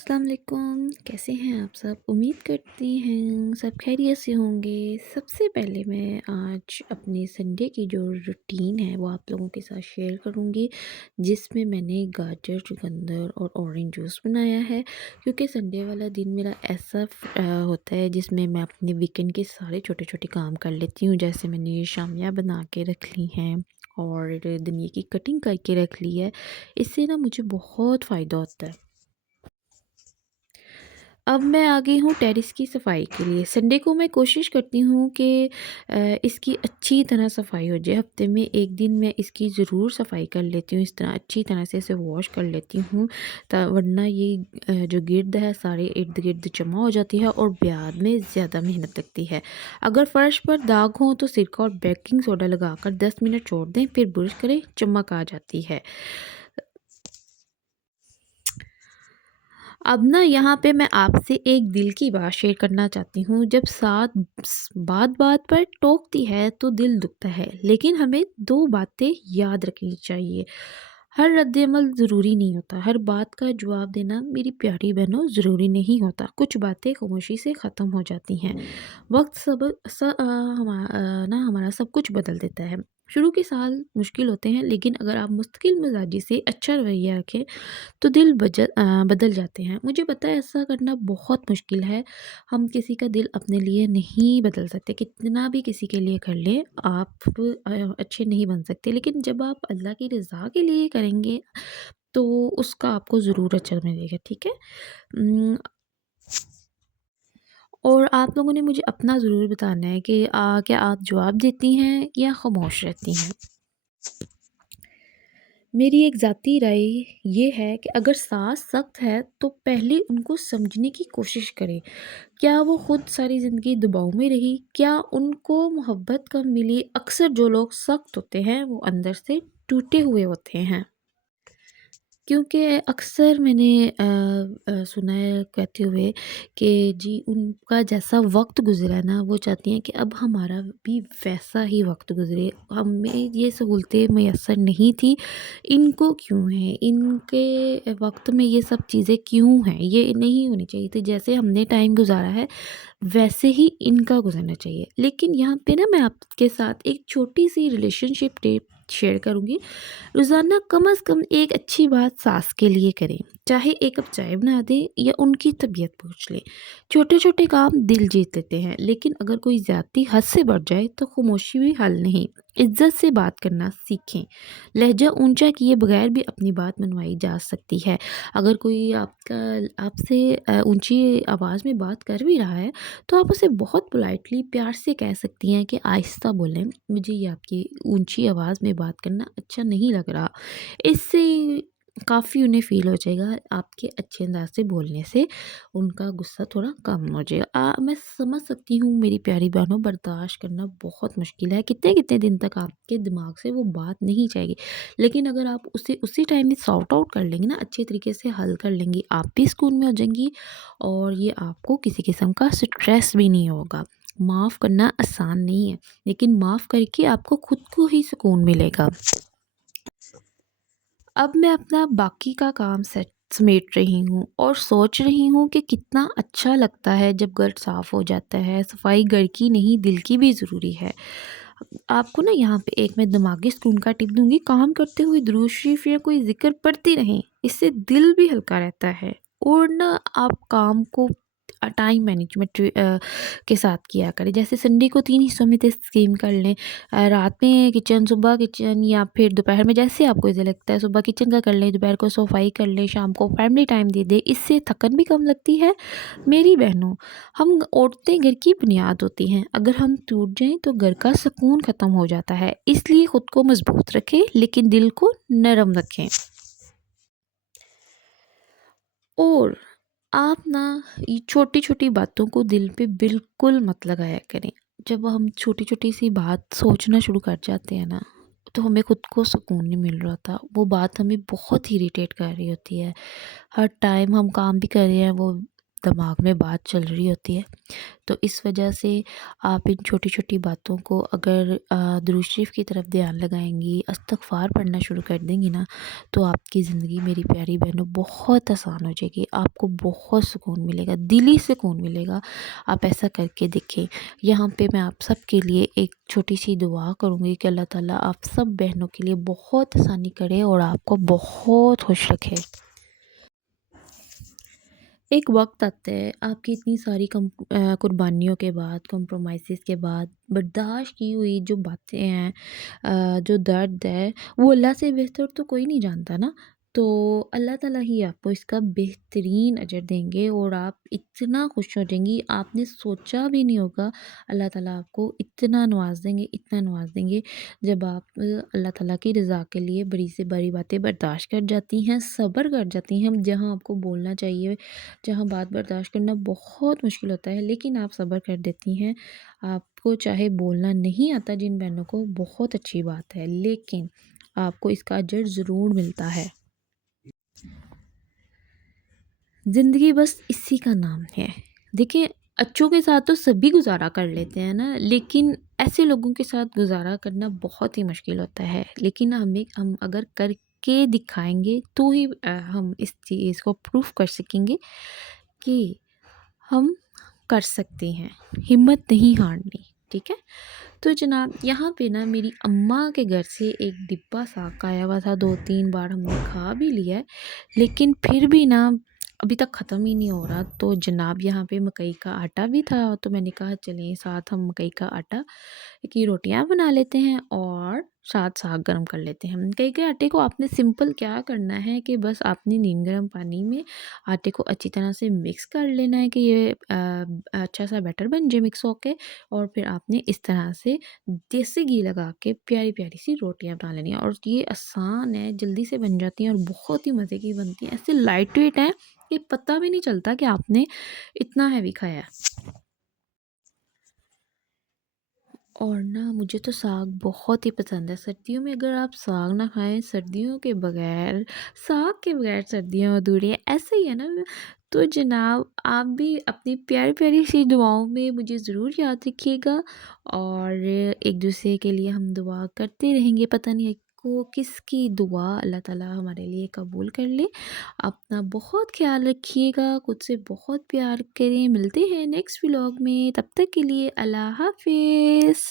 अस्सलाम वालेकुम। कैसे हैं आप सब? उम्मीद करती हैं सब खैरियत से होंगे। सबसे पहले मैं आज अपने संडे की जो रूटीन है वो आप लोगों के साथ शेयर करूँगी, जिसमें मैंने गाजर, चुकंदर और ऑरेंज जूस बनाया है। क्योंकि संडे वाला दिन मेरा ऐसा होता है जिसमें मैं अपने वीकेंड के सारे छोटे-छोटे काम कर लेती हूँ। जैसे मैंने ये शामियाँ बना के रख ली हैं और धनिये की कटिंग करके रख ली है। इससे ना मुझे बहुत फ़ायदा होता है। अब मैं आ गई हूँ टेरेस की सफाई के लिए। संडे को मैं कोशिश करती हूँ कि इसकी अच्छी तरह सफाई हो जाए। हफ्ते में 1 दिन मैं इसकी ज़रूर सफाई कर लेती हूँ, इस तरह अच्छी तरह से इसे वॉश कर लेती हूँ। ता वरना ये जो गिर्द है सारे इर्द-गिर्द जमा हो जाती है और बाद में ज़्यादा मेहनत लगती है। अगर फ़र्श पर दाग हों तो सिरका और बेकिंग सोडा लगाकर 10 मिनट छोड़ दें, फिर ब्रश करें, चमक आ जाती है। अब ना यहाँ पे मैं आपसे एक दिल की बात शेयर करना चाहती हूँ। जब साथ बात-बात पर टोकती है तो दिल दुखता है, लेकिन हमें 2 बातें याद रखनी चाहिए। हर रद्द-ए-अमल ज़रूरी नहीं होता, हर बात का जवाब देना मेरी प्यारी बहनों ज़रूरी नहीं होता। कुछ बातें खामोशी से ख़त्म हो जाती हैं। वक़्त ना हमारा सब कुछ बदल देता है। शुरू के साल मुश्किल होते हैं, लेकिन अगर आप मुस्तकिल मिज़ाजी से अच्छा रवैया रखें तो बदल जाते हैं। मुझे पता है ऐसा करना बहुत मुश्किल है। हम किसी का दिल अपने लिए नहीं बदल सकते, कितना भी किसी के लिए कर लें, आप अच्छे नहीं बन सकते। लेकिन जब आप अल्लाह की रज़ा के लिए करेंगे, तो उसका आपको ज़रूर अजर मिलेगा, ठीक है? उम, और आप लोगों ने मुझे अपना ज़रूर बताना है कि क्या आप जवाब देती हैं या ख़ामोश रहती हैं? मेरी एक ज़ाती राय ये है कि अगर सास सख्त है तो पहले उनको समझने की कोशिश करें। क्या वो खुद सारी ज़िंदगी दबाव में रही? क्या उनको मोहब्बत कम मिली? अक्सर जो लोग सख्त होते हैं वो अंदर से टूटे हुए होते हैं। क्योंकि अक्सर मैंने सुना है कहते हुए कि जी उनका जैसा वक़्त गुज़रा है ना, वो चाहती हैं कि अब हमारा भी वैसा ही वक़्त गुज़रे। हमें ये सहूलतें मैसर नहीं थी, इनको क्यों हैं? इनके वक़्त में ये सब चीज़ें क्यों हैं? ये नहीं होनी चाहिए थी। जैसे हमने टाइम गुज़ारा है, वैसे ही इनका गुज़रना चाहिए। लेकिन यहाँ पे ना मैं आपके साथ एक छोटी-सी रिलेशनशिप टिप शेयर करूँगी। रोज़ाना कम से कम एक अच्छी बात सास के लिए करें, चाहे 1 कप चाय बना दें या उनकी तबीयत पूछ लें। छोटे-छोटे काम दिल जीत लेते हैं, लेकिन अगर कोई ज़्यादती हद से बढ़ जाए तो खामोशी भी हल नहीं। इज़्ज़त से बात करना सीखें। लहज़ा ऊँचा किए बगैर भी अपनी बात मनवाई जा सकती है। अगर कोई आपसे ऊँची आवाज़ में बात कर भी रहा है, तो आप उसे बहुत पोलाइटली प्यार से कह सकती हैं कि आहिस्ता बोलें, मुझे ये आपकी ऊँची आवाज़ में बात करना अच्छा नहीं लग रहा। इससे काफ़ी उन्हें फ़ील हो जाएगा, आपके अच्छे अंदाज़ से बोलने से उनका गुस्सा थोड़ा कम हो जाएगा। मैं समझ सकती हूँ मेरी प्यारी बहनों, बर्दाश्त करना बहुत मुश्किल है। कितने-कितने दिन तक आपके दिमाग से वो बात नहीं जाएगी। लेकिन अगर आप उसे उसी टाइम में सॉर्ट आउट कर लेंगी ना, अच्छे तरीके से हल कर लेंगी, आप भी सुकून में हो जाएँगी और ये आपको किसी किस्म का स्ट्रेस भी नहीं होगा। माफ़ करना आसान नहीं है, लेकिन माफ़ करके आपको खुद को ही सुकून मिलेगा। अब मैं अपना बाकी का काम समेट रही हूँ और सोच रही हूँ कि कितना अच्छा लगता है जब घर साफ़ हो जाता है। सफाई घर की नहीं, दिल की भी ज़रूरी है। आपको ना यहाँ पे एक मैं दिमागी सुकून का टिप दूँगी, काम करते हुए दुरूद शरीफ या कोई ज़िक्र पढ़ती रहें, इससे दिल भी हल्का रहता है। और ना आप काम को टाइम मैनेजमेंट के साथ किया करें। जैसे संडे को 3 हिस्सों में तक़सीम कर लें। रात में किचन, सुबह किचन या फिर दोपहर में, जैसे आपको इज़ी लगता है। सुबह किचन का कर लें, दोपहर को सफाई कर लें, शाम को फैमिली टाइम दे दें। इससे थकन भी कम लगती है। मेरी बहनों, हम औरतें घर की बुनियाद होती हैं। अगर हम टूट जाएँ तो घर का सुकून ख़त्म हो जाता है। इसलिए खुद को मज़बूत रखें, लेकिन दिल को नरम रखें। और आप ना ये छोटी-छोटी बातों को दिल पे बिल्कुल मत लगाया करें। जब हम छोटी-छोटी सी बात सोचना शुरू कर जाते हैं ना, तो हमें खुद को सुकून नहीं मिल रहा था। वो बात हमें बहुत इरिटेट कर रही होती है। हर टाइम हम काम भी कर रहे हैं, वो دماغ میں بات چل رہی ہوتی ہے، تو اس وجہ سے آپ ان چھوٹی چھوٹی باتوں کو اگر درود شریف کی طرف دھیان لگائیں گی، استغفار پڑھنا شروع کر دیں گی نا، تو آپ کی زندگی میری پیاری بہنوں بہت آسان ہو جائے گی، آپ کو بہت سکون ملے گا، دلی سکون ملے گا۔ آپ ایسا کر کے دیکھیں۔ یہاں پہ میں آپ سب کے لیے ایک چھوٹی سی دعا کروں گی کہ اللہ تعالیٰ آپ سب بہنوں کے لیے بہت آسانی کرے اور آپ کو بہت خوش رکھے۔ ایک وقت آتا ہے آپ کی اتنی ساری قربانیوں کے بعد، کمپرومائزز کے بعد، برداشت کی ہوئی جو باتیں ہیں، جو درد ہے، وہ اللہ سے بہتر تو کوئی نہیں جانتا نا، تو اللہ تعالیٰ ہی آپ کو اس کا بہترین اجر دیں گے اور آپ اتنا خوش ہو جائیں گی، آپ نے سوچا بھی نہیں ہوگا۔ اللہ تعالیٰ آپ کو اتنا نواز دیں گے، اتنا نواز دیں گے، جب آپ اللہ تعالیٰ کی رضا کے لیے بڑی سے بڑی باتیں برداشت کر جاتی ہیں، صبر کر جاتی ہیں، جہاں آپ کو بولنا چاہیے، جہاں بات برداشت کرنا بہت مشکل ہوتا ہے، لیکن آپ صبر کر دیتی ہیں۔ آپ کو چاہے بولنا نہیں آتا، جن بہنوں کو، بہت اچھی بات ہے، لیکن آپ کو اس کا اجر ضرور ملتا ہے۔ زندگی بس اسی کا نام ہے۔ دیکھیں، اچھوں کے ساتھ تو سبھی گزارا کر لیتے ہیں نا، لیکن ایسے لوگوں کے ساتھ گزارا کرنا بہت ہی مشکل ہوتا ہے، لیکن ہم اگر کر کے دکھائیں گے تو ہی ہم اس چیز کو پروف کر سکیں گے کہ ہم کر سکتے ہیں، ہمت نہیں ہارنی، ٹھیک ہے؟ تو جناب، یہاں پہ نا میری اماں کے گھر سے ایک ڈبہ ساگ کا آیا ہوا تھا، 2 3 بار ہم نے کھا بھی لیا ہے، لیکن پھر بھی نا ابھی تک ختم ہی نہیں ہو رہا۔ تو جناب، یہاں پہ مکئی کا آٹا بھی تھا، تو میں نے کہا چلیں ساتھ ہم مکئی کا آٹا کی روٹیاں بنا لیتے ہیں اور ساتھ ساگ گرم کر لیتے ہیں۔ مکئی کے آٹے کو آپ نے سمپل کیا کرنا ہے کہ بس آپ نے نیم گرم پانی میں آٹے کو اچھی طرح سے مکس کر لینا ہے کہ یہ اچھا سا بیٹر بن جائے مکس ہو کے، اور پھر آپ نے اس طرح سے دیسی گھی لگا کے پیاری پیاری سی روٹیاں بنا لینی ہیں، اور یہ آسان ہے، جلدی سے بن جاتی ہیں اور بہت ہی مزے کی بنتی ہیں، ایسے لائٹ ویٹ ہیں کہ پتہ بھی نہیں چلتا کہ آپ نے اتنا ہیوی کھایا ہے۔ اور نا مجھے تو ساگ بہت ہی پسند ہے۔ سردیوں میں اگر آپ ساگ نہ کھائیں، سردیوں کے بغیر، ساگ کے بغیر سردیاں ادھوری ہیں، ایسے ہی ہے نا۔ تو جناب، آپ بھی اپنی پیاری پیاری سی دعاؤں میں مجھے ضرور یاد رکھیے گا، اور ایک دوسرے کے لیے ہم دعا کرتے رہیں گے، پتہ نہیں کو کس کی دعا اللہ تعالیٰ ہمارے لیے قبول کر لے۔ اپنا بہت خیال رکھیے گا، خود سے بہت پیار کریں، ملتے ہیں نیکسٹ ولاگ میں، تب تک کے لیے اللہ حافظ۔